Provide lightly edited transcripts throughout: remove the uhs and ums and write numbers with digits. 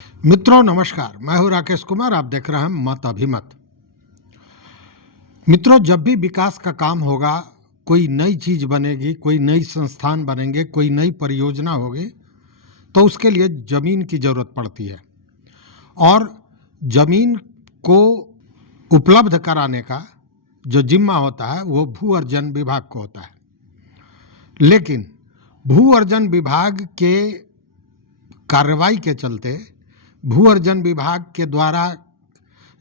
मित्रों नमस्कार, मैं हूं राकेश कुमार। आप देख रहे हैं मत अभिमत। मित्रों, जब भी विकास का काम होगा, कोई नई चीज बनेगी, कोई नई संस्थान बनेंगे, कोई नई परियोजना होगी, तो उसके लिए जमीन की जरूरत पड़ती है। और जमीन को उपलब्ध कराने का जो जिम्मा होता है वो भू अर्जन विभाग को होता है। लेकिन भू अर्जन विभाग के कार्रवाई के चलते, भू अर्जन विभाग के द्वारा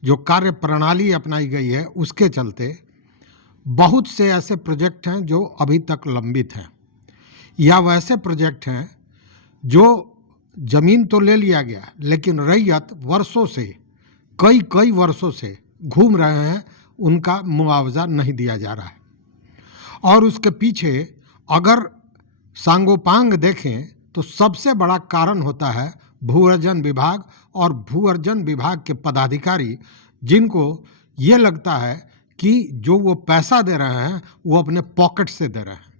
जो कार्य प्रणाली अपनाई गई है उसके चलते बहुत से ऐसे प्रोजेक्ट हैं जो अभी तक लंबित हैं, या वैसे प्रोजेक्ट हैं जो जमीन तो ले लिया गया लेकिन रैयत वर्षों से, कई वर्षों से घूम रहे हैं, उनका मुआवजा नहीं दिया जा रहा है। और उसके पीछे अगर सांगोपांग देखें तो सबसे बड़ा कारण होता है भू अर्जन विभाग और भू अर्जन विभाग के पदाधिकारी, जिनको ये लगता है कि जो वो पैसा दे रहे हैं वो अपने पॉकेट से दे रहे हैं।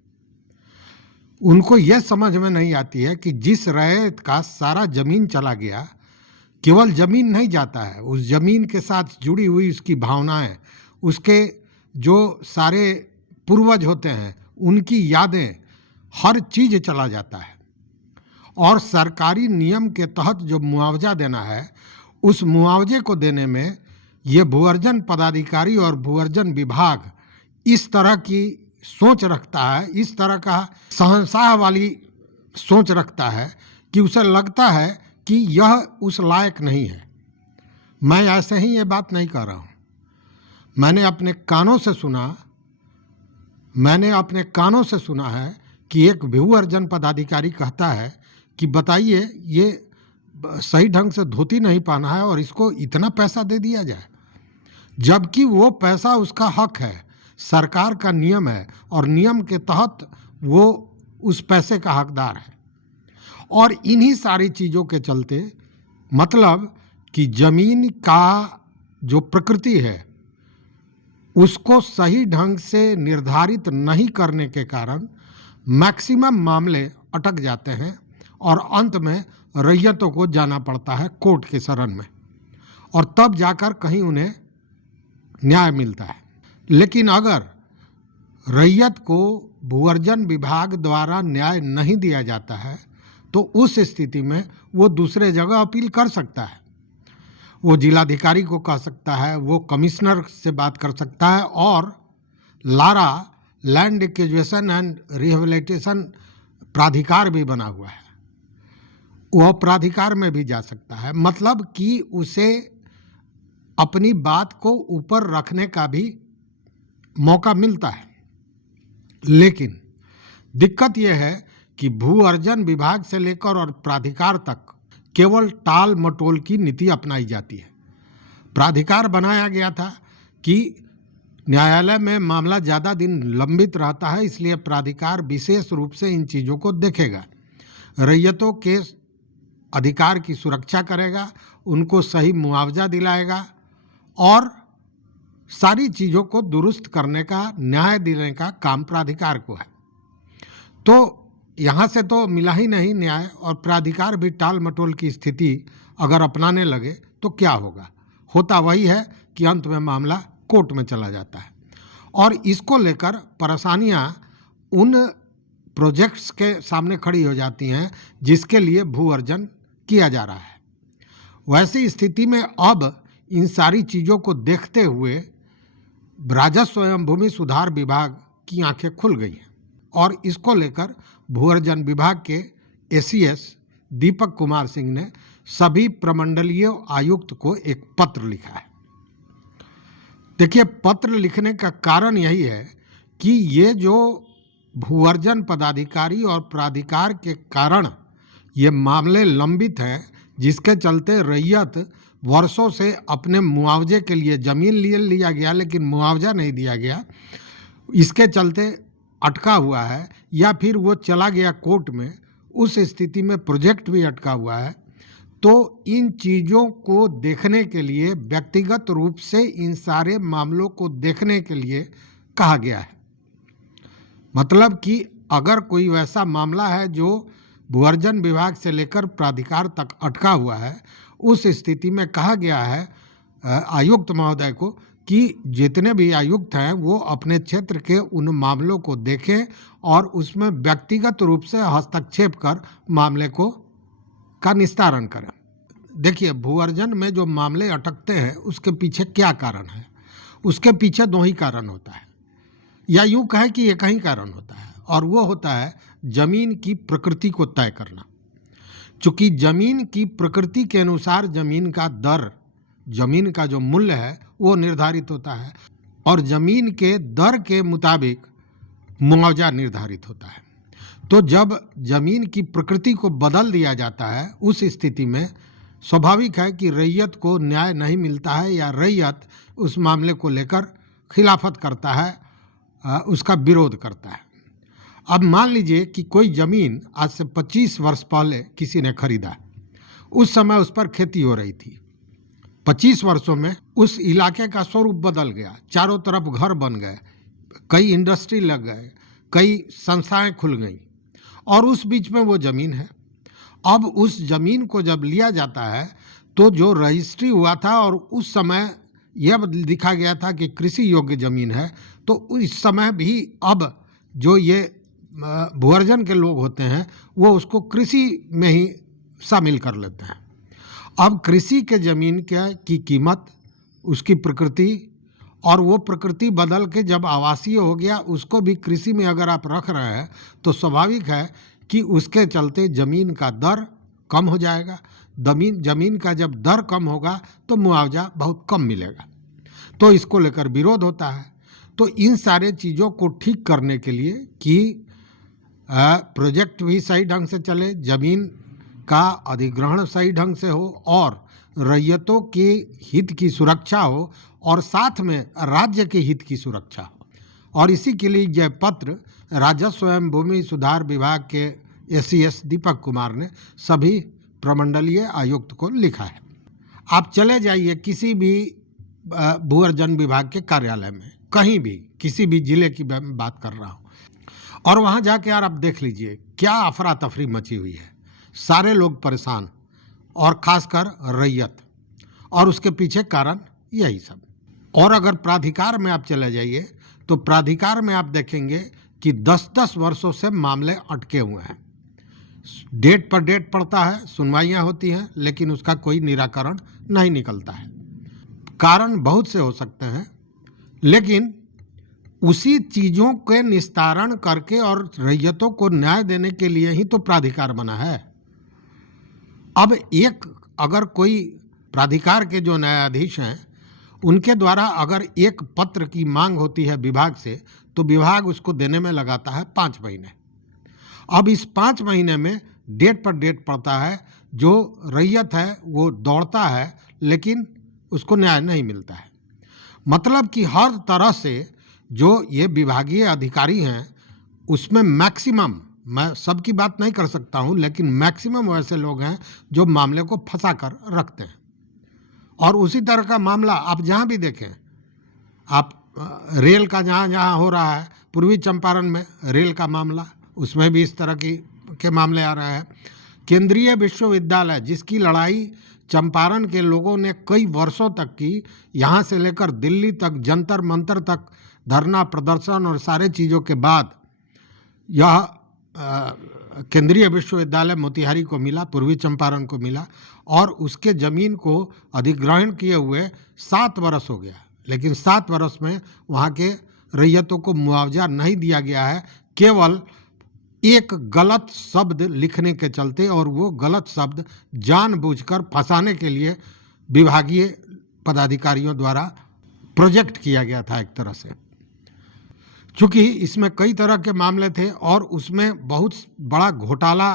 उनको ये समझ में नहीं आती है कि जिस रैयत का सारा जमीन चला गया, केवल जमीन नहीं जाता है, उस जमीन के साथ जुड़ी हुई उसकी भावनाएं, उसके जो सारे पूर्वज होते हैं उनकी यादें, हर चीज चला जाता है। और सरकारी नियम के तहत जो मुआवजा देना है, उस मुआवजे को देने में ये भू अर्जन पदाधिकारी और भू अर्जन विभाग इस तरह की सोच रखता है, इस तरह का शहंशाह वाली सोच रखता है कि उसे लगता है कि यह उस लायक नहीं है। मैं ऐसे ही ये बात नहीं कह रहा हूँ। मैंने अपने कानों से सुना है कि एक भू अर्जन पदाधिकारी कहता है कि बताइए, ये सही ढंग से धोती नहीं पहना है और इसको इतना पैसा दे दिया जाए, जबकि वो पैसा उसका हक है, सरकार का नियम है और नियम के तहत वो उस पैसे का हकदार है। और इन्हीं सारी चीज़ों के चलते, मतलब कि जमीन का जो प्रकृति है उसको सही ढंग से निर्धारित नहीं करने के कारण मैक्सिमम मामले अटक जाते हैं और अंत में रैयतों को जाना पड़ता है कोर्ट के शरण में, और तब जाकर कहीं उन्हें न्याय मिलता है। लेकिन अगर रैयत को भू अर्जन विभाग द्वारा न्याय नहीं दिया जाता है तो उस स्थिति में वो दूसरे जगह अपील कर सकता है। वो जिलाधिकारी को कह सकता है, वो कमिश्नर से बात कर सकता है, और Lara, land acquisition and rehabilitation प्राधिकार भी बना हुआ है, वह प्राधिकार में भी जा सकता है। मतलब कि उसे अपनी बात को ऊपर रखने का भी मौका मिलता है। लेकिन दिक्कत यह है कि भू अर्जन विभाग से लेकर और प्राधिकार तक केवल टाल मटोल की नीति अपनाई जाती है। प्राधिकार बनाया गया था कि न्यायालय में मामला ज़्यादा दिन लंबित रहता है, इसलिए प्राधिकार विशेष रूप से इन चीज़ों को देखेगा, रैयतों के अधिकार की सुरक्षा करेगा, उनको सही मुआवजा दिलाएगा और सारी चीज़ों को दुरुस्त करने का, न्याय देने का काम प्राधिकार को है। तो यहाँ से तो मिला ही नहीं न्याय, और प्राधिकार भी टाल मटोल की स्थिति अगर अपनाने लगे तो क्या होगा? होता वही है कि अंत में मामला कोर्ट में चला जाता है, और इसको लेकर परेशानियाँ उन प्रोजेक्ट्स के सामने खड़ी हो जाती हैं जिसके लिए भू अर्जन किया जा रहा है। वैसी स्थिति में अब इन सारी चीज़ों को देखते हुए राजस्व एवं भूमि सुधार विभाग की आंखें खुल गई हैं, और इसको लेकर भू अर्जन विभाग के एसीएस दीपक कुमार सिंह ने सभी प्रमंडलीय आयुक्त को एक पत्र लिखा है। देखिए, पत्र लिखने का कारण यही है कि ये जो भू अर्जन पदाधिकारी और प्राधिकार के कारण ये मामले लंबित हैं, जिसके चलते रैयत वर्षों से अपने मुआवजे के लिए, जमीन लिया गया लेकिन मुआवजा नहीं दिया गया, इसके चलते अटका हुआ है, या फिर वो चला गया कोर्ट में, उस स्थिति में प्रोजेक्ट भी अटका हुआ है। तो इन चीज़ों को देखने के लिए, व्यक्तिगत रूप से इन सारे मामलों को देखने के लिए कहा गया है। मतलब कि अगर कोई वैसा मामला है जो भू अर्जन विभाग से लेकर प्राधिकार तक अटका हुआ है उस स्थिति में कहा गया है आयुक्त महोदय को कि जितने भी आयुक्त हैं वो अपने क्षेत्र के उन मामलों को देखें और उसमें व्यक्तिगत रूप से हस्तक्षेप कर मामले का निस्तारण करें। देखिए, भू-अर्जन में जो मामले अटकते हैं उसके पीछे क्या कारण है? उसके पीछे दो ही कारण होता है, या यूं कहें कि एक ही कारण होता है, और वो होता है जमीन की प्रकृति को तय करना। चूंकि जमीन की प्रकृति के अनुसार जमीन का दर, जमीन का जो मूल्य है वो निर्धारित होता है, और जमीन के दर के मुताबिक मुआवजा निर्धारित होता है। तो जब जमीन की प्रकृति को बदल दिया जाता है, उस स्थिति में स्वाभाविक है कि रैयत को न्याय नहीं मिलता है, या रैयत उस मामले को लेकर खिलाफत करता है, उसका विरोध करता है। अब मान लीजिए कि कोई ज़मीन आज से 25 वर्ष पहले किसी ने खरीदा, उस समय उस पर खेती हो रही थी। 25 वर्षों में उस इलाके का स्वरूप बदल गया, चारों तरफ घर बन गए, कई इंडस्ट्री लग गए, कई संस्थाएं खुल गई, और उस बीच में वो ज़मीन है। अब उस ज़मीन को जब लिया जाता है तो जो रजिस्ट्री हुआ था और उस समय यह लिखा गया था कि कृषि योग्य ज़मीन है, तो इस समय भी अब जो ये भू-अर्जन के लोग होते हैं वो उसको कृषि में ही शामिल कर लेते हैं। अब कृषि के ज़मीन की कीमत, उसकी प्रकृति, और वो प्रकृति बदल के जब आवासीय हो गया, उसको भी कृषि में अगर आप रख रहे हैं तो स्वाभाविक है कि उसके चलते ज़मीन का दर कम हो जाएगा। ज़मीन का जब दर कम होगा तो मुआवजा बहुत कम मिलेगा, तो इसको लेकर विरोध होता है। तो इन सारे चीज़ों को ठीक करने के लिए कि प्रोजेक्ट भी सही ढंग से चले, ज़मीन का अधिग्रहण सही ढंग से हो, और रैयतों के हित की सुरक्षा हो, और साथ में राज्य के हित की सुरक्षा हो। और इसी के लिए यह पत्र राजस्व एवं भूमि सुधार विभाग के एसीएस दीपक कुमार ने सभी प्रमंडलीय आयुक्त को लिखा है। आप चले जाइए किसी भी भू-अर्जन विभाग के कार्यालय में, कहीं भी, किसी भी जिले की मैं बात कर रहा हूँ, और वहाँ जाके यार आप देख लीजिए क्या अफरा तफरी मची हुई है। सारे लोग परेशान, और खासकर रैयत, और उसके पीछे कारण यही सब। और अगर प्राधिकार में आप चले जाइए तो प्राधिकार में आप देखेंगे कि 10-10 वर्षों से मामले अटके हुए हैं। डेट पर डेट पड़ता है, सुनवाइयाँ होती हैं, लेकिन उसका कोई निराकरण नहीं निकलता है। कारण बहुत से हो सकते हैं, लेकिन उसी चीज़ों के निस्तारण करके और रैयतों को न्याय देने के लिए ही तो प्राधिकार बना है। अब अगर कोई प्राधिकार के जो न्यायाधीश हैं उनके द्वारा अगर एक पत्र की मांग होती है विभाग से, तो विभाग उसको देने में लगाता है 5 महीने। अब इस 5 महीने में डेट पर डेट पड़ता है, जो रैयत है वो दौड़ता है, लेकिन उसको न्याय नहीं मिलता है। मतलब कि हर तरह से जो ये विभागीय अधिकारी हैं उसमें मैक्सिमम, मैं सबकी बात नहीं कर सकता हूँ, लेकिन मैक्सिमम वैसे लोग हैं जो मामले को फंसा कर रखते हैं। और उसी तरह का मामला आप जहाँ भी देखें, आप रेल का जहाँ जहाँ हो रहा है, पूर्वी चंपारण में रेल का मामला, उसमें भी इस तरह के मामले आ रहे हैं। केंद्रीय विश्वविद्यालय जिसकी लड़ाई चंपारण के लोगों ने कई वर्षों तक की, यहाँ से लेकर दिल्ली तक, जंतर मंतर तक धरना प्रदर्शन और सारे चीज़ों के बाद यह केंद्रीय विश्वविद्यालय मोतिहारी को मिला, पूर्वी चंपारण को मिला, और उसके ज़मीन को अधिग्रहण किए हुए 7 वर्ष हो गया, लेकिन 7 वर्ष में वहाँ के रैयतों को मुआवजा नहीं दिया गया है, केवल एक गलत शब्द लिखने के चलते। और वो गलत शब्द जानबूझकर फंसाने के लिए विभागीय पदाधिकारियों द्वारा प्रोजेक्ट किया गया था एक तरह से। चूँकि इसमें कई तरह के मामले थे और उसमें बहुत बड़ा घोटाला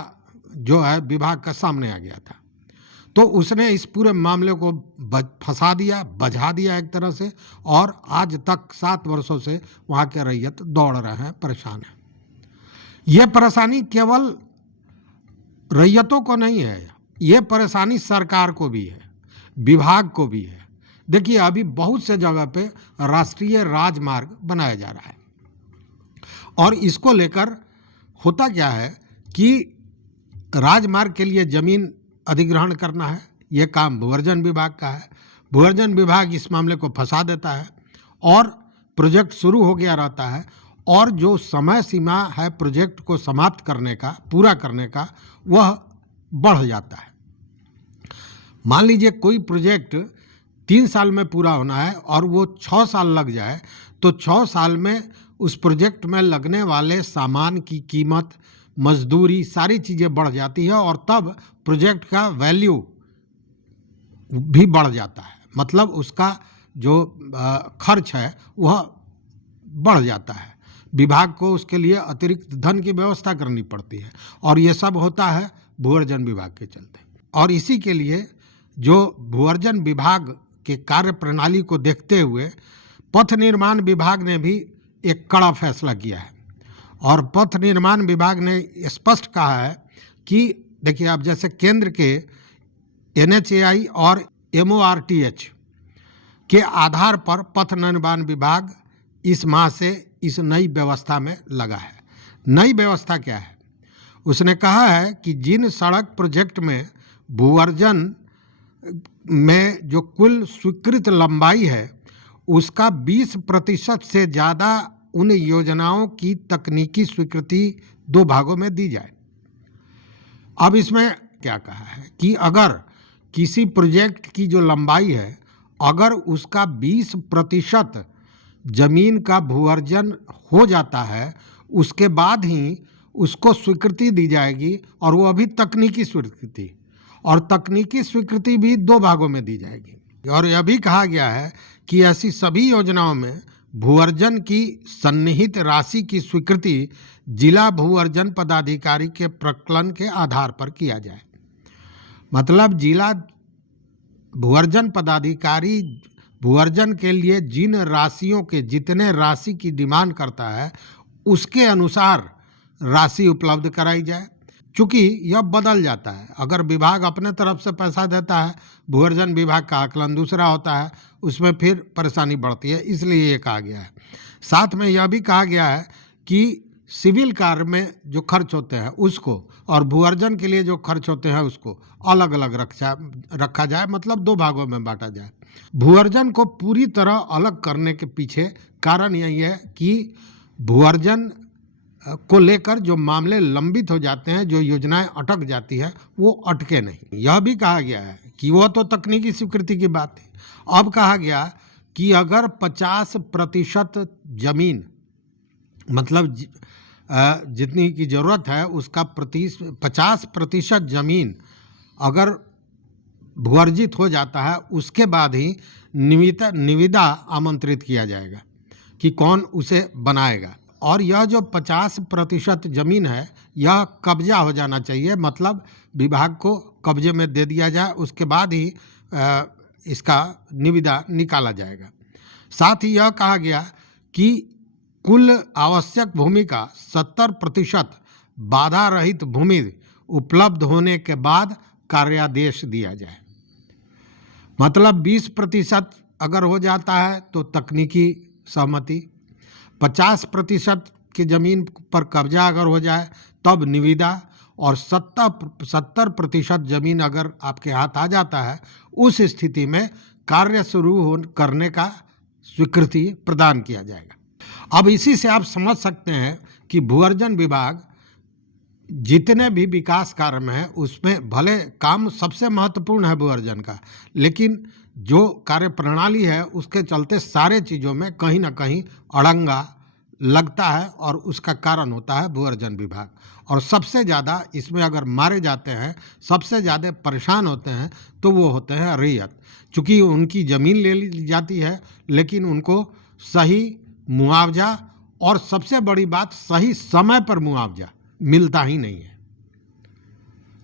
जो है विभाग का सामने आ गया था, तो उसने इस पूरे मामले को फंसा दिया, बझा दिया एक तरह से, और आज तक 7 वर्षों से वहाँ के रैयत दौड़ रहे हैं, परेशान हैं। ये परेशानी केवल रैयतों को नहीं है, ये परेशानी सरकार को भी है, विभाग को भी है। देखिए, अभी बहुत से जगह पे राष्ट्रीय राजमार्ग बनाया जा रहा है, और इसको लेकर होता क्या है कि राजमार्ग के लिए ज़मीन अधिग्रहण करना है, ये काम भूअर्जन विभाग का है। भूअर्जन विभाग इस मामले को फंसा देता है और प्रोजेक्ट शुरू हो गया रहता है और जो समय सीमा है प्रोजेक्ट को समाप्त करने का, पूरा करने का, वह बढ़ जाता है। मान लीजिए कोई प्रोजेक्ट 3 साल में पूरा होना है और वो 6 साल लग जाए, तो 6 साल में उस प्रोजेक्ट में लगने वाले सामान की कीमत, मजदूरी, सारी चीज़ें बढ़ जाती है और तब प्रोजेक्ट का वैल्यू भी बढ़ जाता है। मतलब उसका जो खर्च है वह बढ़ जाता है। विभाग को उसके लिए अतिरिक्त धन की व्यवस्था करनी पड़ती है और ये सब होता है भूअर्जन विभाग के चलते। और इसी के लिए जो भूअर्जन विभाग के कार्य प्रणाली को देखते हुए पथ निर्माण विभाग ने भी एक कड़ा फैसला किया है और पथ निर्माण विभाग ने स्पष्ट कहा है कि देखिए, अब जैसे केंद्र के NHAI और MORTH के आधार पर पथ निर्माण विभाग इस माह से इस नई व्यवस्था में लगा है। नई व्यवस्था क्या है? उसने कहा है कि जिन सड़क प्रोजेक्ट में भूअर्जन में जो कुल स्वीकृत लंबाई है उसका 20% से ज़्यादा उन योजनाओं की तकनीकी स्वीकृति 2 भागों में दी जाए। अब इसमें क्या कहा है कि अगर किसी प्रोजेक्ट की जो लंबाई है, अगर उसका 20% जमीन का भूअर्जन हो जाता है, उसके बाद ही उसको स्वीकृति दी जाएगी और वो अभी तकनीकी स्वीकृति, और तकनीकी स्वीकृति भी 2 भागों में दी जाएगी। और यह भी कहा गया है कि ऐसी सभी योजनाओं में भूअर्जन की सन्निहित राशि की स्वीकृति जिला भूअर्जन पदाधिकारी के प्रकलन के आधार पर किया जाए। मतलब जिला भूअर्जन पदाधिकारी भूअर्जन के लिए जिन राशियों के जितने राशि की डिमांड करता है उसके अनुसार राशि उपलब्ध कराई जाए। चूँकि यह बदल जाता है, अगर विभाग अपने तरफ से पैसा देता है, भूअर्जन विभाग का आकलन दूसरा होता है, उसमें फिर परेशानी बढ़ती है, इसलिए ये कहा गया है। साथ में यह भी कहा गया है कि सिविल कार्य में जो खर्च होते हैं उसको और भूअर्जन के लिए जो खर्च होते हैं उसको अलग अलग रखा जाए, मतलब 2 भागों में बांटा जाए। भूअर्जन को पूरी तरह अलग करने के पीछे कारण यही है कि भूअर्जन को लेकर जो मामले लंबित हो जाते हैं, जो योजनाएं अटक जाती है, वो अटके नहीं। यह भी कहा गया है कि वह तो तकनीकी स्वीकृति की बात थी। अब कहा गया कि अगर 50% जमीन, मतलब जितनी की ज़रूरत है उसका 50% जमीन अगर भूअर्जित हो जाता है, उसके बाद ही निविदा आमंत्रित किया जाएगा कि कौन उसे बनाएगा। और यह जो 50% जमीन है यह कब्जा हो जाना चाहिए, मतलब विभाग को कब्जे में दे दिया जाए, उसके बाद ही इसका निविदा निकाला जाएगा। साथ ही यह कहा गया कि कुल आवश्यक भूमि का 70% बाधा रहित भूमि उपलब्ध होने के बाद कार्यादेश दिया जाए। मतलब 20% अगर हो जाता है तो तकनीकी सहमति, 50% की ज़मीन पर कब्जा अगर हो जाए तब निविदा, और 70% ज़मीन अगर आपके हाथ आ जाता है उस स्थिति में कार्य शुरू करने का स्वीकृति प्रदान किया जाएगा। अब इसी से आप समझ सकते हैं कि भूअर्जन विभाग जितने भी विकास कार्य में है उसमें भले काम सबसे महत्वपूर्ण है भूअर्जन का, लेकिन जो कार्य प्रणाली है उसके चलते सारे चीज़ों में कहीं ना कहीं अड़ंगा लगता है और उसका कारण होता है भूअर्जन विभाग। और सबसे ज़्यादा इसमें अगर मारे जाते हैं, सबसे ज़्यादा परेशान होते हैं तो वो होते हैं रैयत, चूँकि उनकी ज़मीन ले ली जाती है लेकिन उनको सही मुआवजा और सबसे बड़ी बात सही समय पर मुआवजा मिलता ही नहीं है।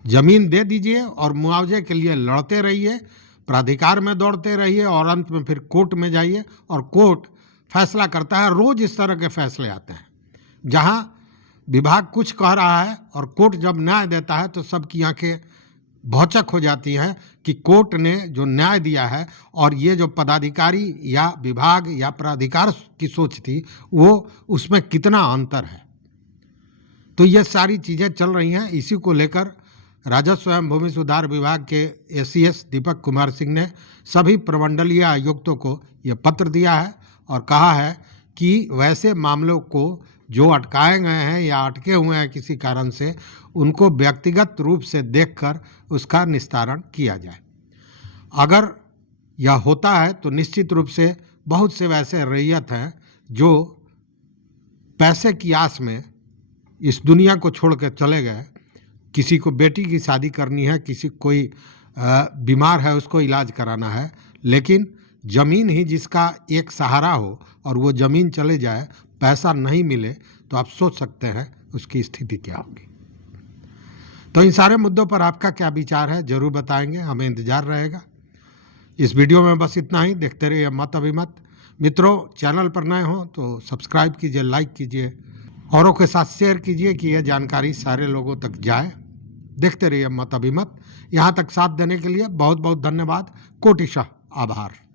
ज़मीन दे दीजिए और मुआवजे के लिए लड़ते रहिए, प्राधिकार में दौड़ते रहिए और अंत में फिर कोर्ट में जाइए और कोर्ट फैसला करता है। रोज़ इस तरह के फैसले आते हैं जहां विभाग कुछ कह रहा है और कोर्ट जब न्याय देता है तो सबकी आंखें भौचक हो जाती हैं कि कोर्ट ने जो न्याय दिया है और ये जो पदाधिकारी या विभाग या प्राधिकार की सोच थी वो उसमें कितना अंतर है। तो ये सारी चीज़ें चल रही हैं, इसी को लेकर राजस्व एवं भूमि सुधार विभाग के एसीएस दीपक कुमार सिंह ने सभी प्रमंडलीय आयुक्तों को यह पत्र दिया है और कहा है कि वैसे मामलों को जो अटकाए गए हैं या अटके हुए हैं किसी कारण से, उनको व्यक्तिगत रूप से देखकर उसका निस्तारण किया जाए। अगर यह होता है तो निश्चित रूप से बहुत से वैसे रैयत हैं जो पैसे की आस में इस दुनिया को छोड़कर चले गए। किसी को बेटी की शादी करनी है, किसी कोई बीमार है उसको इलाज कराना है, लेकिन ज़मीन ही जिसका एक सहारा हो और वो ज़मीन चले जाए, पैसा नहीं मिले, तो आप सोच सकते हैं उसकी स्थिति क्या होगी। तो इन सारे मुद्दों पर आपका क्या विचार है ज़रूर बताएंगे, हमें इंतज़ार रहेगा। इस वीडियो में बस इतना ही। देखते रहिए मत अभिमत। मित्रों, चैनल पर नए हो तो सब्सक्राइब कीजिए, लाइक कीजिए, औरों के साथ शेयर कीजिए कि यह जानकारी सारे लोगों तक जाए। देखते रहिए मत अभिमत। यहाँ तक साथ देने के लिए बहुत बहुत धन्यवाद। कोटिशः आभार।